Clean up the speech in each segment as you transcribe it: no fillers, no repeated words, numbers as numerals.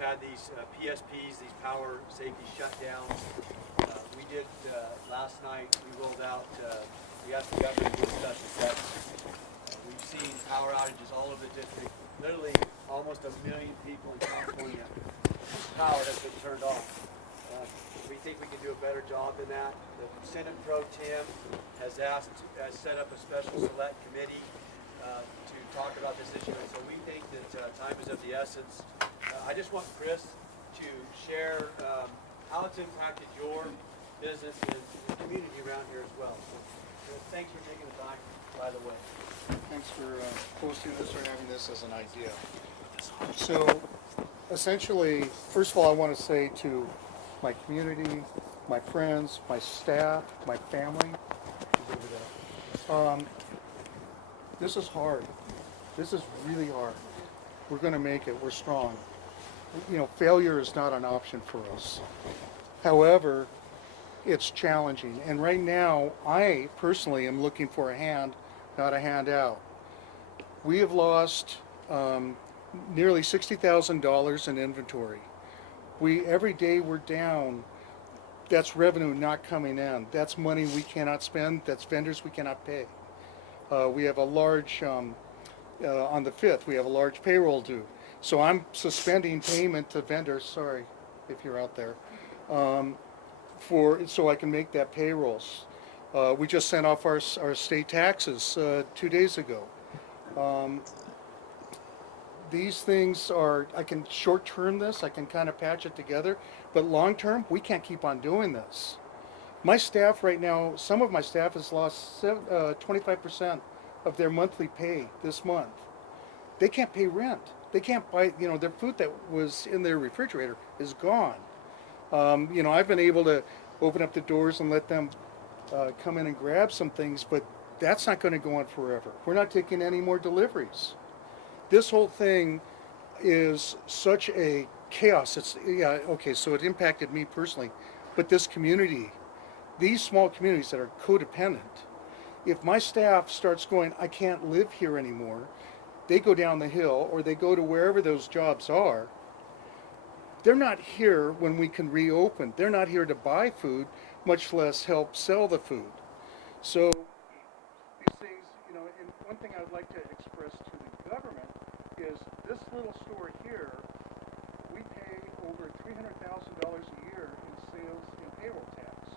had these PSPs, these power safety shutdowns. We did last night. We rolled out. We asked the governor to do a special session. We've seen power outages all over the district. Literally, almost 1 million people in California. Power has been turned off. We think we can do a better job than that. The Senate Pro Tem has set up a special select committee to talk about this issue, and so we think that time is of the essence. I just want Chris to share how it's impacted your business and the community around here as well. So thanks for taking the time, by the way. Thanks for posting this or having this as an idea. So essentially, first of all, I want to say to my community, my friends, my staff, my family, this is hard. This is really hard. We're going to make it. We're strong. You know, failure is not an option for us. However, it's challenging. And right now, I personally am looking for a hand, not a handout. We have lost nearly $60,000 in inventory. Every day we're down, that's revenue not coming in. That's money we cannot spend. That's vendors we cannot pay. We have a large, on the 5th, we have a large payroll due. So I'm suspending payment to vendors, sorry if you're out there, so I can make that payrolls. We just sent off our state taxes 2 days ago. These things are, I can short-term this, I can kind of patch it together, but long-term, we can't keep on doing this. My staff right now, some of my staff has lost 25% of their monthly pay this month. They can't pay rent. They can't buy, you know, their food that was in their refrigerator is gone. You know, I've been able to open up the doors and let them come in and grab some things, but that's not going to go on forever. We're not taking any more deliveries. This whole thing is such a chaos. Okay, so it impacted me personally, but this community, these small communities that are codependent, if my staff starts going, I can't live here anymore, they go down the hill or they go to wherever those jobs are. They're not here when we can reopen. They're not here to buy food, much less help sell the food. So these things, you know, and one thing I would like to express to the government is this little store here, we pay over $300,000 a year in sales and payroll tax.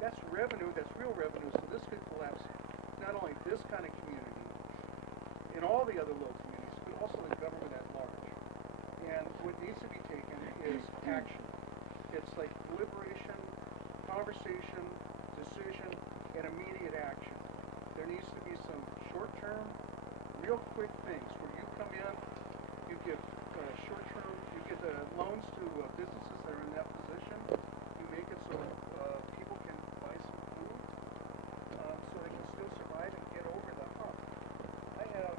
That's revenue, that's real revenue, so this could collapse not only this kind of community, in all the other little communities, but also the government at large. And what needs to be taken is action. It's like deliberation, conversation, decision, and immediate action. There needs to be some short-term, real quick things where you come in, you give short-term, you get the loans to businesses that are in that position, you make it so people can buy some food, so they can still survive and get over the hump. I have,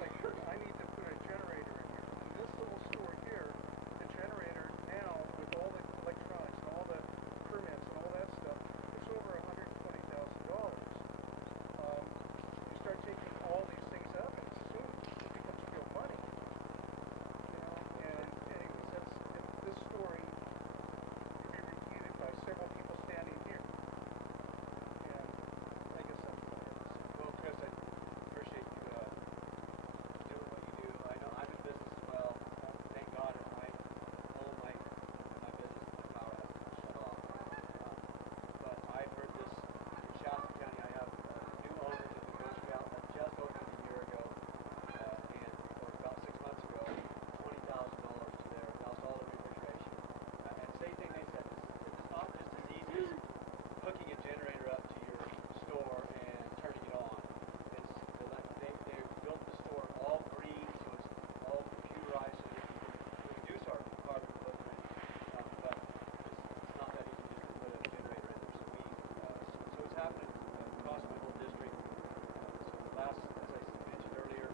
like, I need to put a generator in here. In this little store here, the generator now, with all the electronics and all the permits and all that stuff, it's over $120,000. You start taking all these things up, and soon it becomes real money. You know, and anyways, this story can be repeated by several people standing here. And I guess that's what it is. Well, Chris, I appreciate you doing what you do. I know I'm in business as well. Thank God my business, my power has been shut off. But I've heard this in Shasta County. I have new owners of the grocery outlet just opened a year ago, or about 6 months ago, $20,000 to there, lost all the refrigeration. And same thing they said, it's not just as easy as hooking a generator up to your store and turning it on. They built the store all green, so it's all computerized, so that we reduce our carbon footprint. But it's not that easy just to put a generator in there. So it's happening across my whole district. So last, as I mentioned earlier,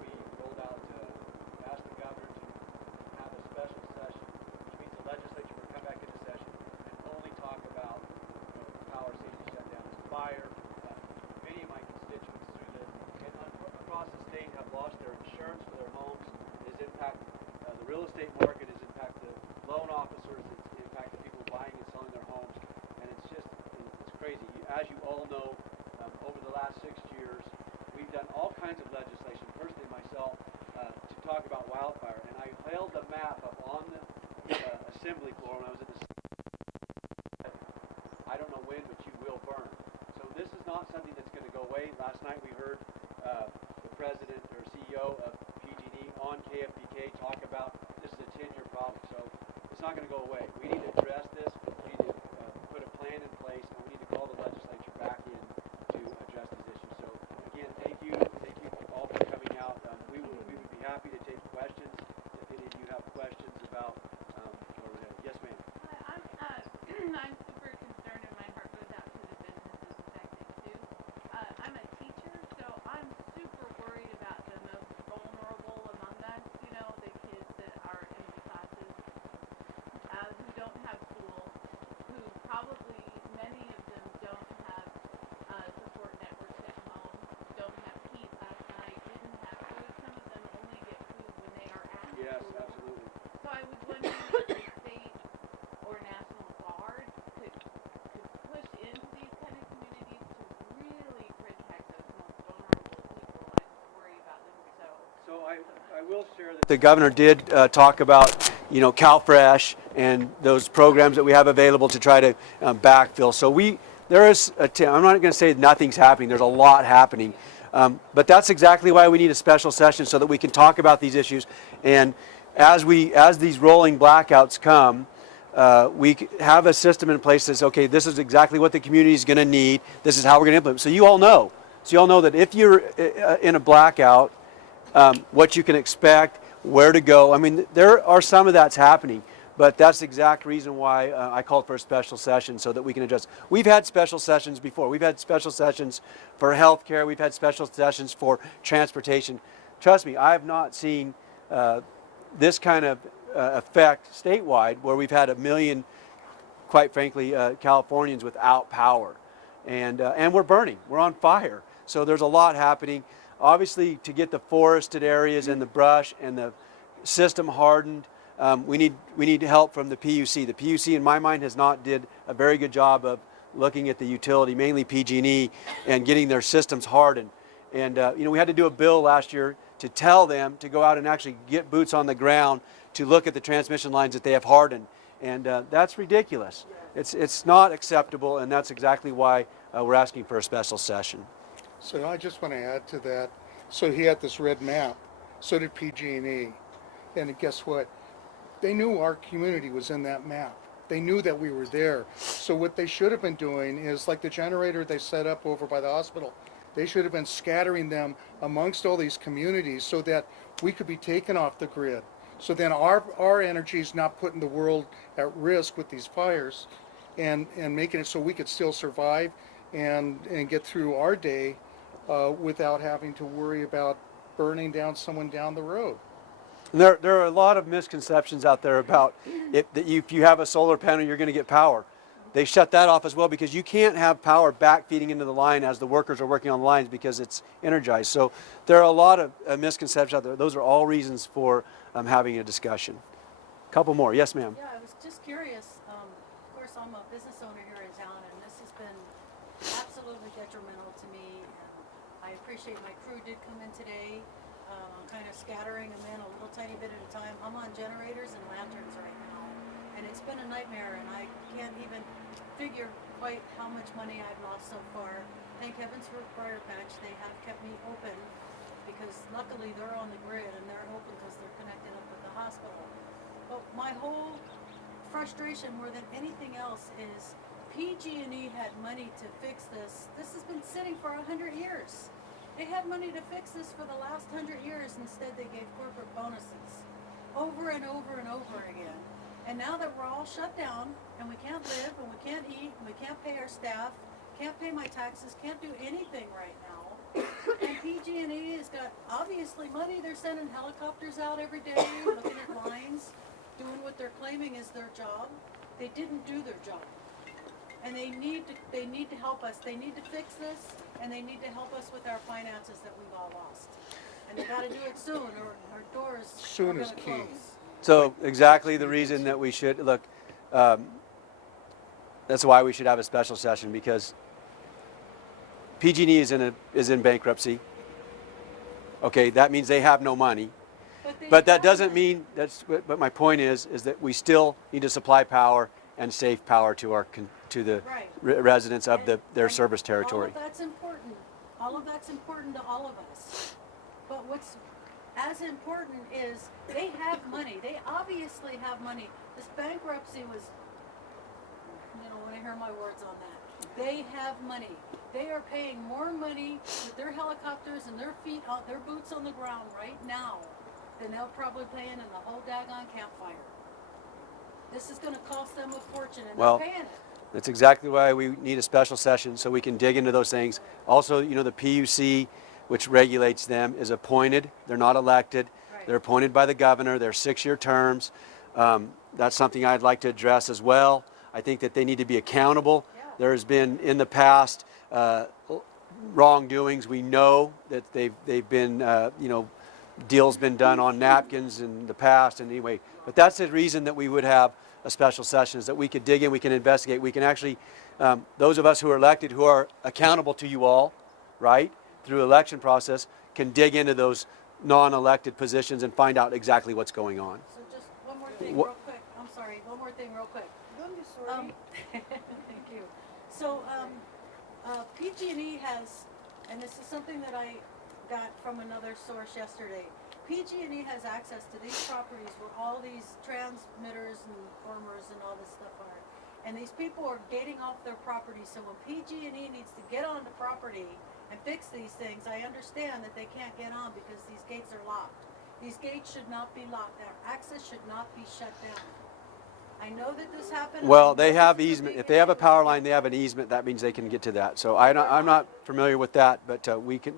we rolled out asked the governor to have a special session, which means the legislature will come back into session and only talk about power safety shutdowns, fire. Many of my constituents across the state have lost their insurance for their homes. It has impacted the real estate market, has impacted loan officers, it's impacted people buying and selling their homes, and it's crazy. As you all know, over the last 6 years, we've done all kinds of legislation, personally myself, to talk about wildfire, and I held the map up on the assembly floor when I was at the I don't know when, but you will burn. So this is not something that's going to go away. Last night we heard the president or CEO of PG&E on KFBK talk about this is a 10-year problem. So it's not going to go away. We need to address this. We need to put a plan in place, and we need to call the legislature back in to address these issues. So again, thank you all for coming out. We would be happy to take questions if any of you have questions about where we're headed. Yes, ma'am. I'm super concerned and my heart goes out to the businesses affected too. I'm a teacher, so I'm super worried about the most vulnerable among us, the kids that are in the classes who don't have school, who probably, many of them don't have support networks at home, don't have heat last night, didn't have food. Some of them only get food when they are at school. Yes, absolutely. So I was wondering if the state or National Guard could push into these kind of communities to really protect those most vulnerable people and worry about them. So I will share that the governor did talk about, CalFresh and those programs that we have available to try to backfill. So I'm not going to say nothing's happening. There's a lot happening. But that's exactly why we need a special session so that we can talk about these issues. And as these rolling blackouts come, we have a system in place that says, okay, this is exactly what the community is going to need. This is how we're going to implement. So you all know that if you're in a blackout, what you can expect, where to go. I mean, there are some of that's happening, but that's the exact reason why I called for a special session so that we can address. We've had special sessions before. We've had special sessions for healthcare. We've had special sessions for transportation. Trust me, I have not seen this kind of effect statewide where we've had 1 million, quite frankly, Californians without power. And we're burning. We're on fire. So there's a lot happening. Obviously, to get the forested areas and the brush and the system hardened, we need help from the PUC. The PUC, in my mind, has not did a very good job of looking at the utility, mainly PG&E, and getting their systems hardened. And we had to do a bill last year to tell them to go out and actually get boots on the ground to look at the transmission lines that they have hardened. And that's ridiculous. It's not acceptable, and that's exactly why we're asking for a special session. So I just want to add to that. So he had this red map. So did PG&E. And guess what? They knew our community was in that map. They knew that we were there. So what they should have been doing is like the generator they set up over by the hospital. They should have been scattering them amongst all these communities so that we could be taken off the grid. So then our energy is not putting the world at risk with these fires and making it so we could still survive and get through our day without having to worry about burning down someone down the road. There are a lot of misconceptions out there about if you have a solar panel, you're going to get power. They shut that off as well because you can't have power back feeding into the line as the workers are working on the lines because it's energized. So there are a lot of misconceptions out there. Those are all reasons for having a discussion. A couple more. Yes, ma'am. Yeah, I was just curious. Of course, I'm a business owner here in town, and this has been absolutely detrimental to me. And I appreciate my crew did come in today. I'm kind of scattering them in a little tiny bit at a time. I'm on generators and lanterns right now, and it's been a nightmare, and I can't even figure quite how much money I've lost so far. Thank heavens for Briar Patch. They have kept me open because luckily they're on the grid and they're open because they're connected up with the hospital. But my whole frustration more than anything else is PG&E had money to fix this. This has been sitting for 100 years. They had money to fix this for the last 100 years. Instead, they gave corporate bonuses over and over and over again. And now that we're all shut down and we can't live and we can't eat and we can't pay our staff, can't pay my taxes, can't do anything right now. And PG&E has got obviously money. They're sending helicopters out every day, looking at lines, doing what they're claiming is their job. They didn't do their job. And they need to help us. They need to fix this, and they need to help us with our finances that we've all lost. And they got to do it soon, or our doors Soon are is going to key. close. So exactly the reason that we should, look, that's why we should have a special session, because PG&E is in bankruptcy. Okay, that means they have no money. But that doesn't mean, but my point is that we still need to supply power and safe power to the Right. residents of their And service territory. All of that's important. All of that's important to all of us. But what's as important is they have money. They obviously have money. This bankruptcy was, you don't want to hear my words on that. They have money. They are paying more money with their helicopters and their boots on the ground right now than they'll probably pay in the whole daggone campfire. This is going to cost them a fortune, and Well, they're paying it. that's exactly why we need a special session, so we can dig into those things. Also, the PUC, which regulates them, is appointed. They're not elected. Right. They're appointed by the governor. They're 6-year terms. That's something I'd like to address as well. I think that they need to be accountable. Yeah. There's been in the past wrongdoings. We know that they've been deals been done on napkins in the past, and anyway. But that's the reason that we would have a special session, is that we could dig in, we can investigate, we can actually, those of us who are elected, who are accountable to you all, right, through election process, can dig into those non-elected positions and find out exactly what's going on. So just one more thing What- real quick. I'm sorry, one more thing real quick. Don't be sorry. Thank you. So, PG&E has, and this is something that I got from another source yesterday. PG&E has access to these properties where all these transmitters and formers and all this stuff are. And these people are gating off their property, so when PG&E needs to get onto property and fix these things, I understand that they can't get on because these gates are locked. These gates should not be locked. Their access should not be shut down. I know that this happened. Well, they have easement. If they have a power line, they have an easement. That means they can get to that. So I'm not familiar with that, but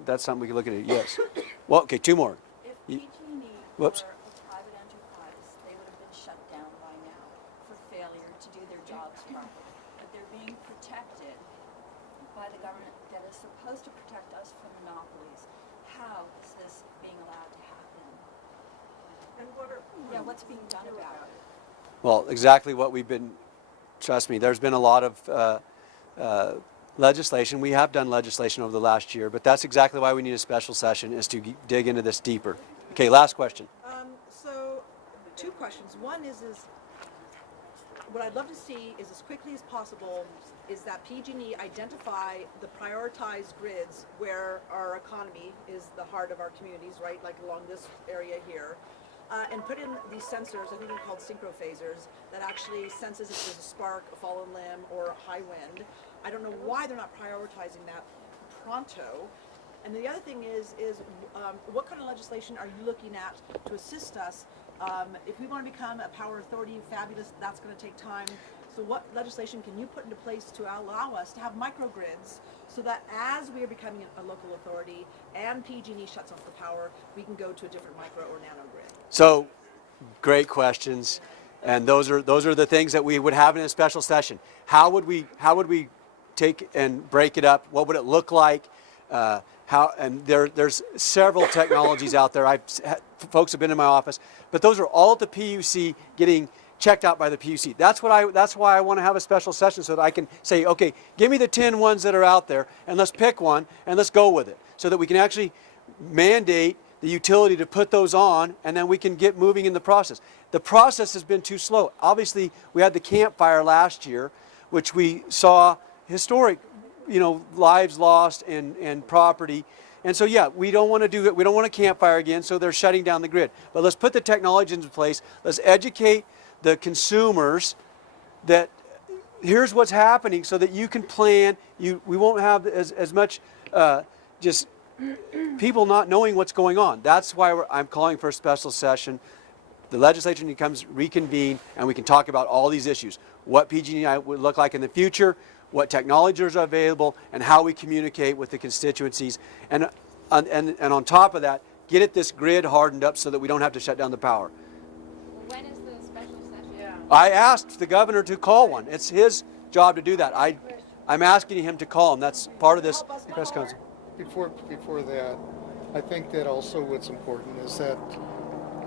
that's something we can look at. Yes. Well, okay, 2 more. If You- PG&E Whoops. were a private enterprise, they would have been shut down by now for failure to do their jobs properly. But they're being protected by the government that is supposed to protect us from monopolies. How is this being allowed to happen? And what are, What's being done about it? Well, exactly what we've been, trust me, there's been a lot of legislation. We have done legislation over the last year, but that's exactly why we need a special session, is to dig into this deeper. Okay, last question. So, 2 questions. One is what I'd love to see is, as quickly as possible, is that PG&E identify the prioritized grids where our economy is the heart of our communities, right, like along this area here, and put in these sensors, I think they're called synchrophasers, that actually senses if there's a spark, a fallen limb, or a high wind. I don't know why they're not prioritizing that pronto. And the other thing is what kind of legislation are you looking at to assist us? If we want to become a power authority, fabulous, that's going to take time. So what legislation can you put into place to allow us to have microgrids so that as we are becoming a local authority and PG&E shuts off the power, we can go to a different micro or nano grid? So, great questions, and those are the things that we would have in a special session. How would we take and break it up? What would it look like? And there's several technologies out there. Folks have been in my office, but those are all at the PUC getting checked out by the PUC. That's why I want to have a special session, so that I can say, okay, give me the 10 ones that are out there, and let's pick one and let's go with it, so that we can actually mandate the utility to put those on, and then we can get moving in the process. The process has been too slow. Obviously, we had the campfire last year, which we saw historic, lives lost and property. And so, yeah, we don't want to do it. We don't want a campfire again, so they're shutting down the grid. But let's put the technology into place. Let's educate the consumers that here's what's happening, so that you can plan. We won't have as much just people not knowing what's going on. That's why I'm calling for a special session. The legislature comes reconvene, and we can talk about all these issues. What PG&E would look like in the future, what technologies are available, and how we communicate with the constituencies. And on top of that, get this grid hardened up so that we don't have to shut down the power. When is the special session? Yeah. I asked the governor to call one. It's his job to do that. I'm asking him to call him. That's part of this press conference. Before that, I think that also what's important is that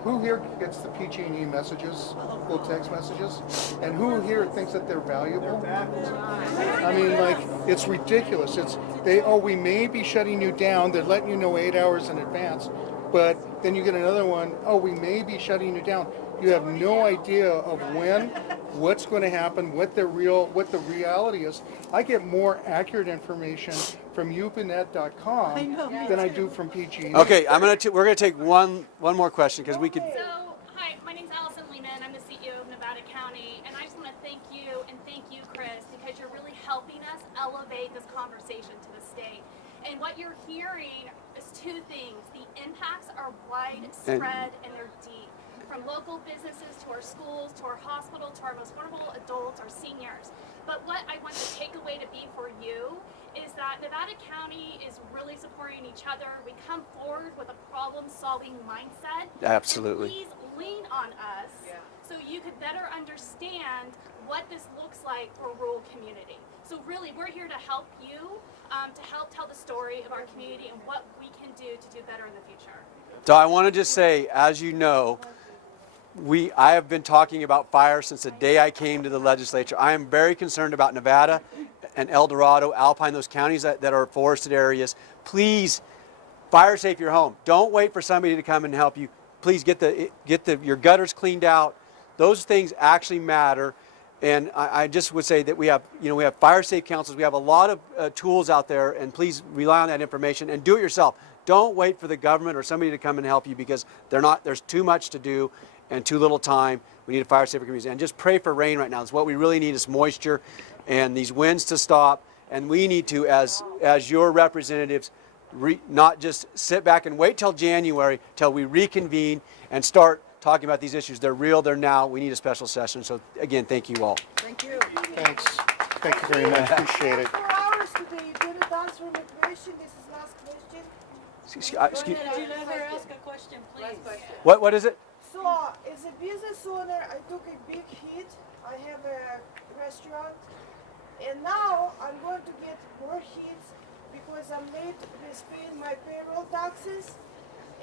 who here gets the PG&E messages, little text messages? And who here thinks that they're valuable? I mean, like, it's ridiculous. We may be shutting you down. They're letting you know 8 hours in advance. But then you get another one, we may be shutting you down. You have no idea of when, what's going to happen, what the reality is. I get more accurate information from upanet.com than I do from PG&E. Okay, we're gonna take one more question because we could. So, hi, my name's Allison Lehman. I'm the CEO of Nevada County, and I just want to thank you and thank you, Chris, because you're really helping us elevate this conversation to the state. And what you're hearing is two things. The impacts are widespread and they're deep. From local businesses to our schools, to our hospital, to our most vulnerable adults, our seniors. But what I want the takeaway to be for you is that Nevada County is really supporting each other. We come forward with a problem-solving mindset. Absolutely. And please lean on us so you could better understand what this looks like for a rural community. So really, we're here to help you, to help tell the story of our community and what we can do to do better in the future. So I want to just say, as you know, I have been talking about fire since the day I came to the legislature. I am very concerned about Nevada and El Dorado, Alpine, those counties that are forested areas. Please, fire safe your home. Don't wait for somebody to come and help you. Please get your gutters cleaned out. Those things actually matter. And I just would say that we have fire safe councils. We have a lot of tools out there, and please rely on that information and do it yourself. Don't wait for the government or somebody to come and help you because there's too much to do and too little time. We need a fire safer community. And just pray for rain right now. It's what we really need is moisture and these winds to stop. And we need to, as your representatives, not just sit back and wait till January, till we reconvene and start talking about these issues. They're real, they're now. We need a special session. So again, thank you all. Thank you. Thanks. Thank you very much. Appreciate it. 4 hours today. You didn't answer my question. This is last question. Excuse, Go ahead, let her ask a question, please. what is it? So, as a business owner, I took a big hit. I have a restaurant, and now I'm going to get more hits because I'm late with paying my payroll taxes,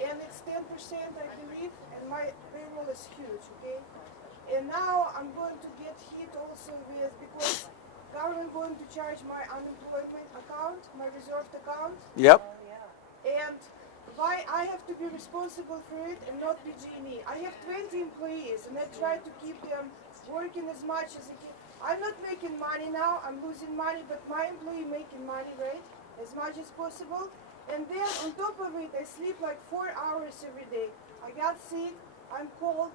and it's 10%, I believe, and my payroll is huge, okay? And now I'm going to get hit also because government going to charge my unemployment account, my reserved account. Yep. And why I have to be responsible for it and not PG&E. I have 20 employees and I try to keep them working as much as I can. I'm not making money now, I'm losing money, but my employee making money, right? As much as possible. And then on top of it, I sleep like 4 hours every day. I got sick, I'm cold,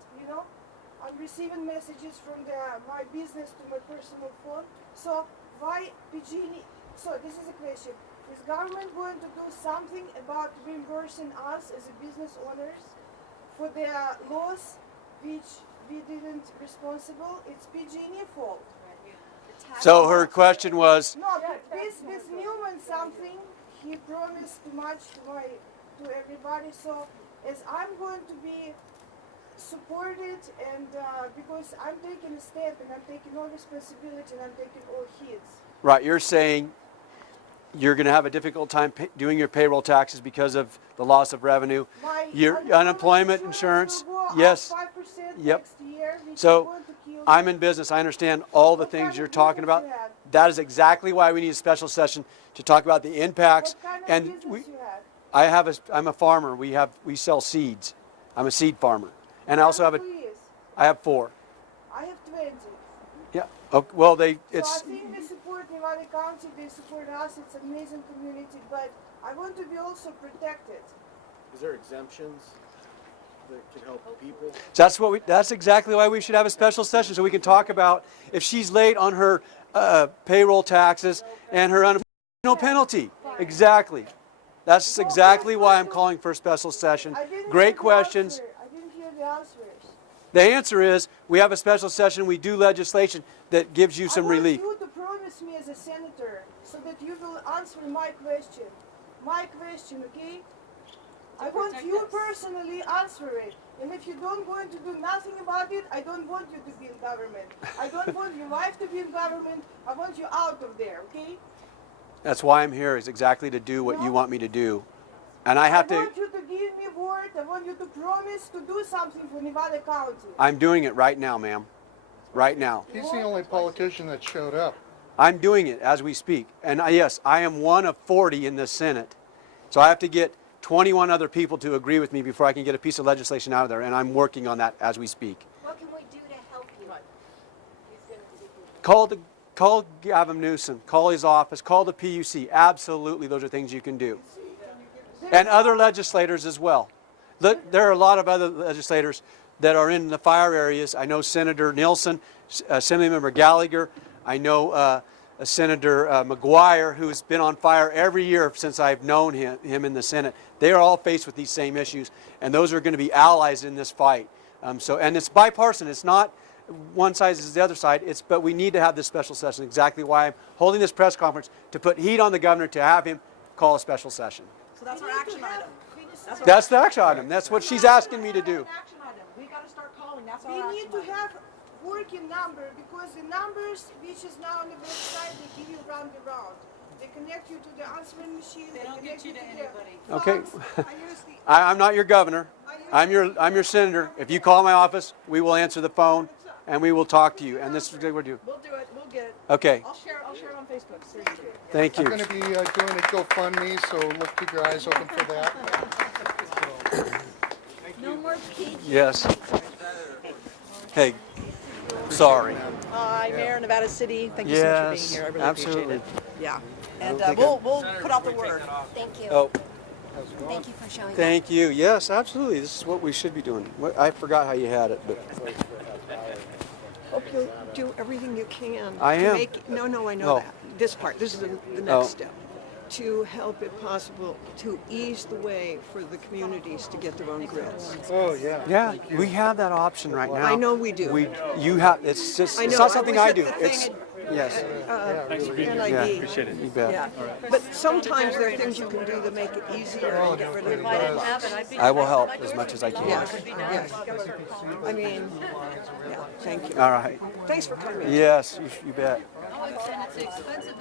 I'm receiving messages from my business to my personal phone. So why PG&E? So this is a question. Is government going to do something about reimbursing us as a business owners for the loss which we didn't responsible? It's PG&E fault. So her question was, No, but this Newman something, he promised too much to everybody. So as I'm going to be supported and because I'm taking a step and I'm taking all responsibility and I'm taking all hits. right, you're saying you're going to have a difficult time doing your payroll taxes because of the loss of revenue. Your unemployment insurance, will go yes. up 5% Yep. next year, which is So going to kill I'm you. in business. I understand all the What things kind you're of talking business about. you have? That is exactly why we need a special session to talk about the impacts. What kind of And business you have? I'm a farmer. We sell seeds. I'm a seed farmer, and I also have Employees? I have 4. I have 20. Yeah. Okay, well, So I it's think they support Nevada County, they support us, it's an amazing community, but I want to be also protected. Is there exemptions that can help people? that's exactly why we should have a special session so we can talk about if she's late on her payroll taxes and her no penalty. Exactly. That's exactly why I'm calling for a special session. I didn't Great hear the questions. answer. I didn't hear the answers. The answer is we have a special session. We do legislation that gives you some relief. I want you to promise me as a senator so that you will answer my question. My question, okay? I want protect you us. personally answer it. And if you don't going to do nothing about it, I don't want you to be in government. I don't want your wife to be in government. I want you out of there, okay? That's why I'm here, is exactly to do what you want me to do. And I have to. want you to give me word. I want you to promise to do something for Nevada County. I'm doing it right now, ma'am. Right now. He's the only politician that showed up. I'm doing it as we speak. And yes, I am one of 40 in the Senate. So I have to get 21 other people to agree with me before I can get a piece of legislation out of there. And I'm working on that as we speak. What can we do to help you? Call Gavin Newsom, call his office, call the PUC. Absolutely, those are things you can do. And other legislators as well. Look, there are a lot of other legislators that are in the fire areas. I know Senator Nielsen, Assemblymember Gallagher. I know Senator McGuire, who's been on fire every year since I've known him in the Senate. They are all faced with these same issues, and those are going to be allies in this fight. And it's bipartisan. It's not one side is the other side. But we need to have this special session. Exactly why I'm holding this press conference, to put heat on the governor to have him call a special session. So that's our action item. That's the action item. That's what she's asking me to do. Action item. We got to start calling. That's our We action need to item. have working number because the numbers which is now on the website they give you round and round. They connect you to the answering machine. They don't connect get you to the anybody. Okay. phones. I use the I'm not your governor. I'm your senator. If you call my office, we will answer the phone and we will talk to you. And this is what we're doing. We'll do it. We'll get it. Okay. I'll share it on Facebook. Seriously. Thank I'm you. going to be doing a GoFundMe, so look, keep your eyes open for that. No more PG. Yes. Hey, sorry. Hi, Mayor, Nevada City. Thank you so much for being Yes, here. I really absolutely. appreciate it. Yeah. And think we'll put out the word. Thank you. Oh, Thank you for showing up. thank you. Yes, absolutely. This is what we should be doing. I forgot how you had it, but Hope you'll do everything you can. I to am. No, I know Oh. that. This part, this is the next Oh. step. To help it possible to ease the way for the communities to get their own grids. Oh, yeah. yeah, we have that option right now. I know we do. You have. It's just. I It's know, not I something was I at do. the It's thing yes. NID. Yeah. Appreciate it. You bet. Yeah. But sometimes there are things you can do to make it easier and get rid of the I will help as much as I can. Yes, yes. I mean, yeah, thank you. All right. Thanks for coming. Yes, you bet. Oh, and it's expensive.